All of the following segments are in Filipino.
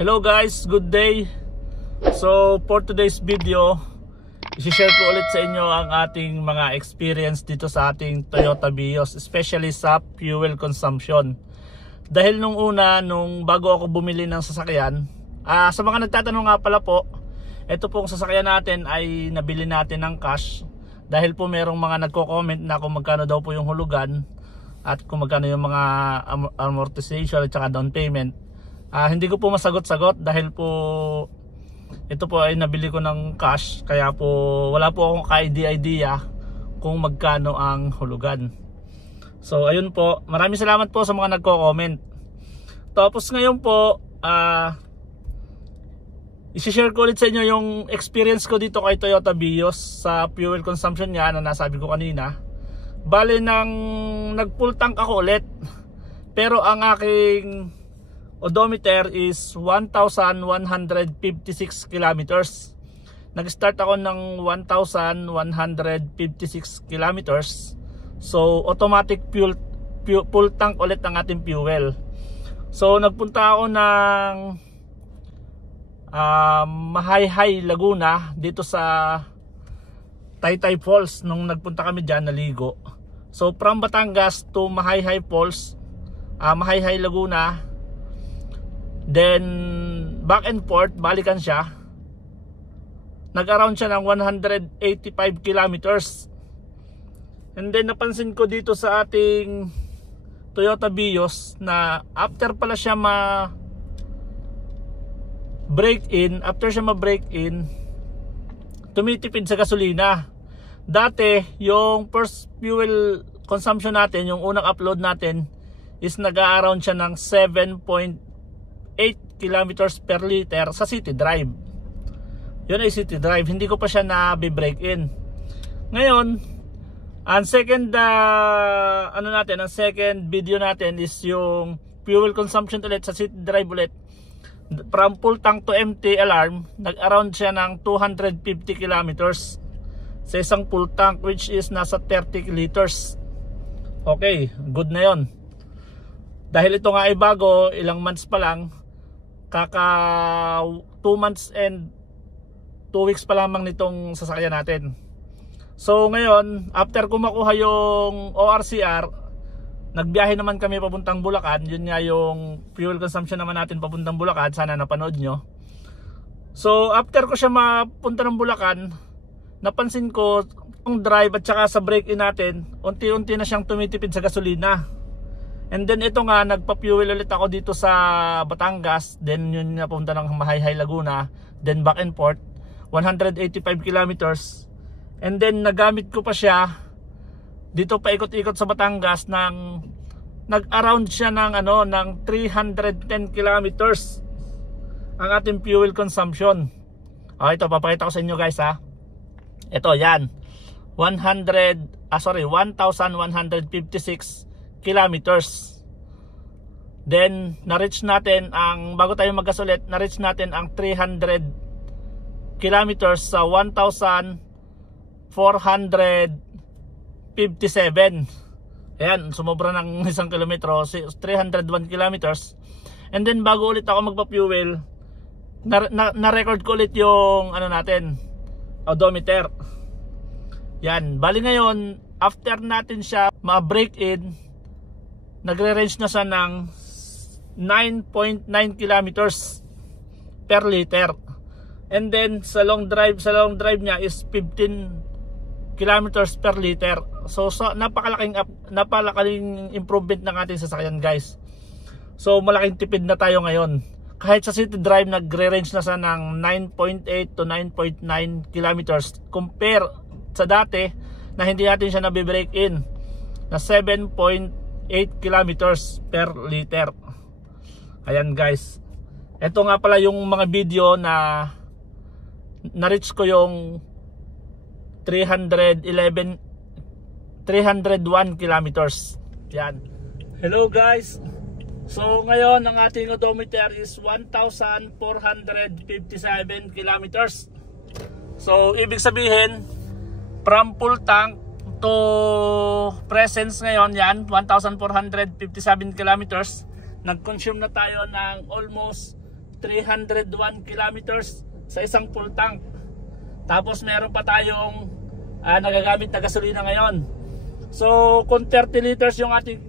Hello guys, good day. So for today's video, i-share ko ulit sa inyo ang ating mga experience dito sa ating Toyota Vios, especially sa fuel consumption. Dahil nung bago ako bumili ng sasakyan, sa mga nagtatanong nga pala po, ito pong sasakyan natin ay nabili natin ng cash. Dahil po merong mga nagko-comment na kung magkano daw po yung hulugan at kung magkano yung mga amortization at saka down payment. Hindi ko po masagot-sagot dahil po ito po ay nabili ko ng cash, kaya po wala po akong ka-idea kung magkano ang hulugan. So ayun po, maraming salamat po sa mga nagko-comment. Tapos ngayon po, i-share ko ulit sa inyo yung experience ko dito kay Toyota Vios sa fuel consumption niya na nasabi ko kanina. Bale nang nag-full tank ako ulit, pero ang aking odometer is 1,156 kilometers. Nag-start ako ng 1,156 kilometers. So automatic full tank ulit ang ating fuel. So nagpunta ako ng Mahayhay, Laguna, dito sa Taytay Falls. Nung nagpunta kami dyan, naligo. So from Batangas to Mahayhay Falls, Mahayhay, Laguna, then back and forth, balikan siya. Nag-around siya ng 185 kilometers. And then napansin ko dito sa ating Toyota Vios na after pala siya ma-break in, tumitipid sa gasolina. Dati yung first fuel consumption natin, yung unang upload natin, is nag-around siya ng 7.8 kilometers per liter sa city drive. Yun ay city drive, hindi ko pa siya na-break in. Ngayon, ang second ang second video natin is yung fuel consumption ulit sa city drive ulit. From full tank to empty alarm, nag-around siya ng 250 kilometers sa isang full tank, which is nasa 30 liters. Okay, good na yon. Dahil ito nga ay bago, ilang months pa lang, kaka 2 months and 2 weeks pa lamang nitong sasakyan natin. So ngayon, after ko makuha yung ORCR, nagbiyahe naman kami papuntang Bulacan. Yun nga yung fuel consumption naman natin papuntang Bulacan. Sana napanood nyo. So after ko siya mapunta ng Bulacan, napansin ko ang drive at saka sa brake-in natin, unti-unti na siyang tumitipid sa gasolina. And then ito nga, nagpa-fuel ulit ako dito sa Batangas. Then yun napunta ng Mahayhay, Laguna. Then back and forth, 185 kilometers. And then nagamit ko pa siya dito paikot-ikot sa Batangas ng nag-around siya ng ng 310 kilometers ang ating fuel consumption. Ito papakita ko sa inyo guys ha. Ito yan. 1,156 kilometers. Then na-reach natin ang, bago tayo magkasulit, na-reach natin ang 300 kilometers sa 1,457. Ayan, sumobra ng 1 kilometro, 301 kilometers. And then bago ulit ako magpa-fuel, na-record ko ulit yung natin, odometer. Yan, bali ngayon, after natin siya ma-break in, nagre-range na siya ng 9.9 kilometers per liter. And then sa long drive niya is 15 kilometers per liter. So napakalaking improvement ng ating sasakyan guys. So malaking tipid na tayo ngayon. Kahit sa city drive nagre-range na siya ng 9.8 to 9.9 kilometers compare sa dati na hindi natin siya nabe-break in na 7.8 kilometers per liter. Ayan guys, ito nga pala yung mga video na na-reach ko yung 301 kilometers. Yan. Hello guys. So ngayon ang ating odometer is 1,457 kilometers. So ibig sabihin from full tank to presence ngayon yan 1,457 kilometers. Nag-consume na tayo ng almost 301 kilometers sa isang full tank. Tapos meron pa tayong nagagamit na gasolina ngayon. So kung 30 liters yung ating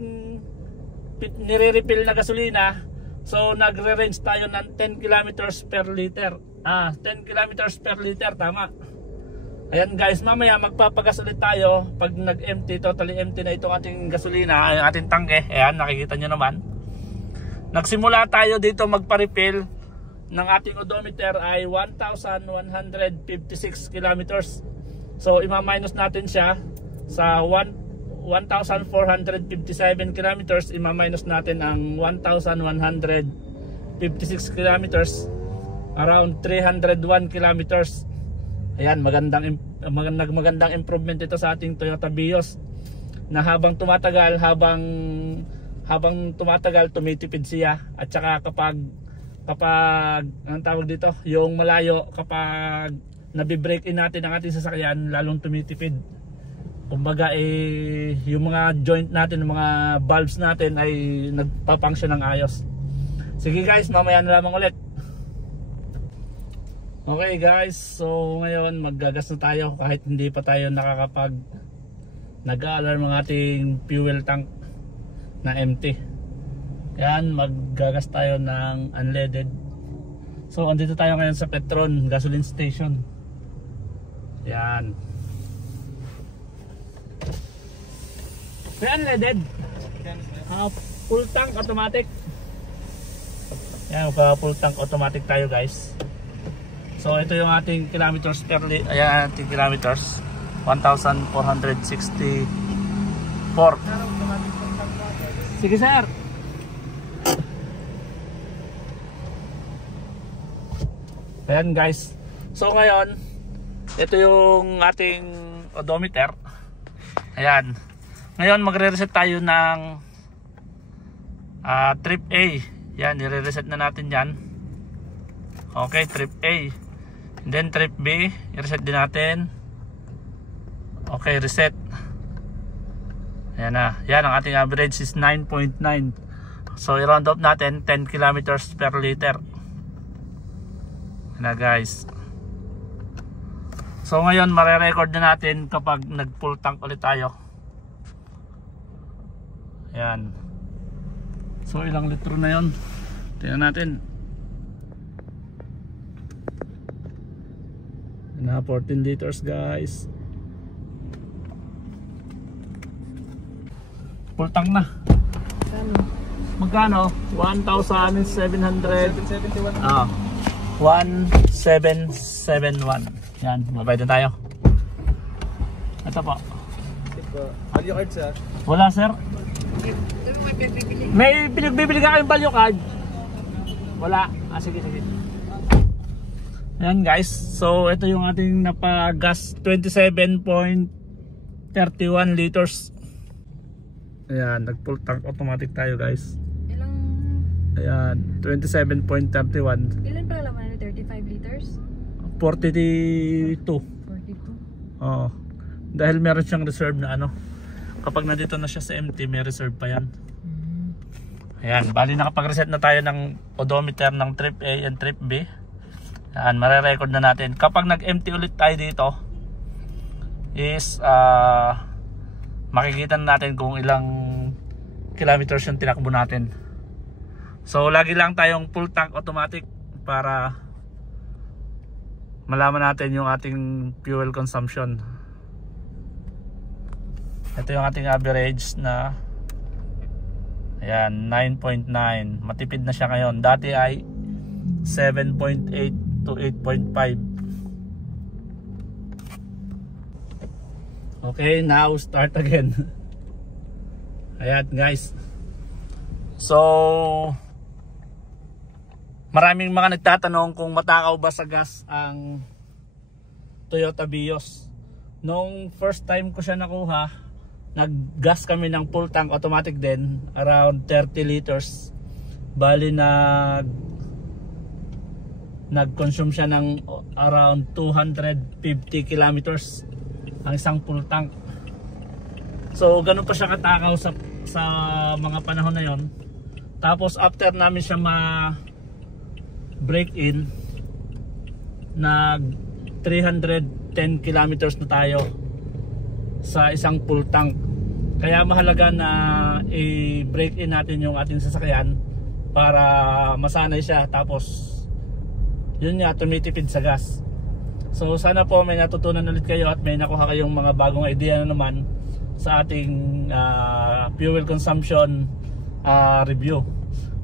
nire-refill na gasolina, so nagre-range tayo ng 10 kilometers per liter. 10 kilometers per liter, tama. Ayan guys, mamaya magpapagas ulit tayo pag nag-empty, totally empty na itong ating gasolina, ang ating tangke. Ayan, nakikita nyo naman. Nagsimula tayo dito magpa-refill ng ating odometer ay 1,156 kilometers. So ima-minus natin siya sa 1,457 kilometers, ima-minus natin ang 1,156 kilometers, around 301 kilometers. Ayan, magandang improvement ito sa ating Toyota Vios, na habang tumatagal tumitipid siya. At saka kapag anong tawag dito, yung malayo, kapag nabi-break in natin ang ating sasakyan, lalong tumitipid. Kumbaga yung mga joint natin, yung mga valves natin ay nagpa-function ng ayos. Sige guys, mamaya na lamang ulit. Okay guys, so ngayon maggagas na tayo kahit hindi pa tayo nag-alarm ang ating fuel tank na empty. Yan, maggagas tayo ng unleaded. So andito tayo ngayon sa Petron gasoline station. Yan. May unleaded. Full tank automatic. Yan, full tank automatic tayo guys. So ito yung ating kilometers per liter. Ayan, ating kilometers 1,464. Sige sir. Ayan guys. So ngayon, ito yung ating odometer. Ayan. Ngayon magre-reset tayo ng trip A. Yan, i-reset na natin yan. Okay, trip A. And then trip B, i-reset din natin. Okay, reset. Ayan na. Yan, ang ating average is 9.9. So i-round up natin 10 kilometers per liter. Ayan na guys. So ngayon mare-record na natin kapag nag-full tank ulit tayo. Ayan. So ilang litro na yon? Tingnan natin. Na 14 liters guys. Full tank na. Magkano? 1,700. 1,771. Yan, mabayad na tayo. Ito po. Value card sir? Wala sir. May pinagbibili ka kayong value card? Wala. Sige. Ayan guys, so ito yung ating napagas 27.31 liters. Ayan, nag full tank automatic tayo guys. Ilang? Ayan, 27.31. Ilan pala laman na 35 liters? 42. 42? Oo. Dahil meron siyang reserve na ano. Kapag nandito na siya sa empty, may reserve pa yan. Ayan, bali nakapag-reset na tayo ng odometer ng trip A and trip B. Ayan, mare-record na natin. Kapag nag-empty ulit tayo dito is makikita natin kung ilang kilometers yung tinakbo natin. So lagi lang tayong full tank automatic para malaman natin yung ating fuel consumption. Ito yung ating average na ayan, 9.9. Matipid na siya ngayon. Dati ay 7.8 to 8.5. Okay, now start again. Ayan guys. So maraming mga nagtatanong kung matakaw ba sa gas ang Toyota Vios. Nung first time ko siya nakuha, nag-gas kami ng full tank automatic din, around 30 liters. Bali nag-consume siya ng around 250 kilometers ang isang full tank. So ganun pa siya katakaw sa mga panahon na yon. Tapos after namin siya break-in, nag 310 kilometers na tayo sa isang full tank. Kaya mahalaga na i-break-in natin yung ating sasakyan para masanay siya, tapos yun nga, tumitipid sa gas. So sana po may natutunan ulit kayo at may nakuha kayong mga bagong idea na naman sa ating fuel consumption review.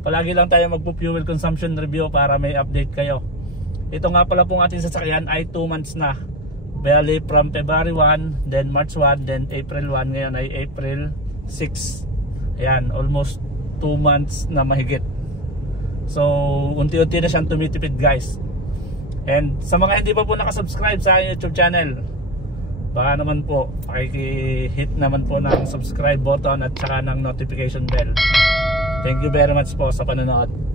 Palagi lang tayo magpo-fuel consumption review para may update kayo. Ito nga pala pong ating sasakyan ay 2 months na. Bali from February 1, then March 1, then April 1, ngayon ay April 6. Ayan, almost 2 months na mahigit. So unti-unti na siyang tumitipid guys. And sa mga hindi pa po nakasubscribe sa aking YouTube channel, baka naman po pakiki-hit naman po ng subscribe button at saka ng notification bell. Thank you very much po sa panonood.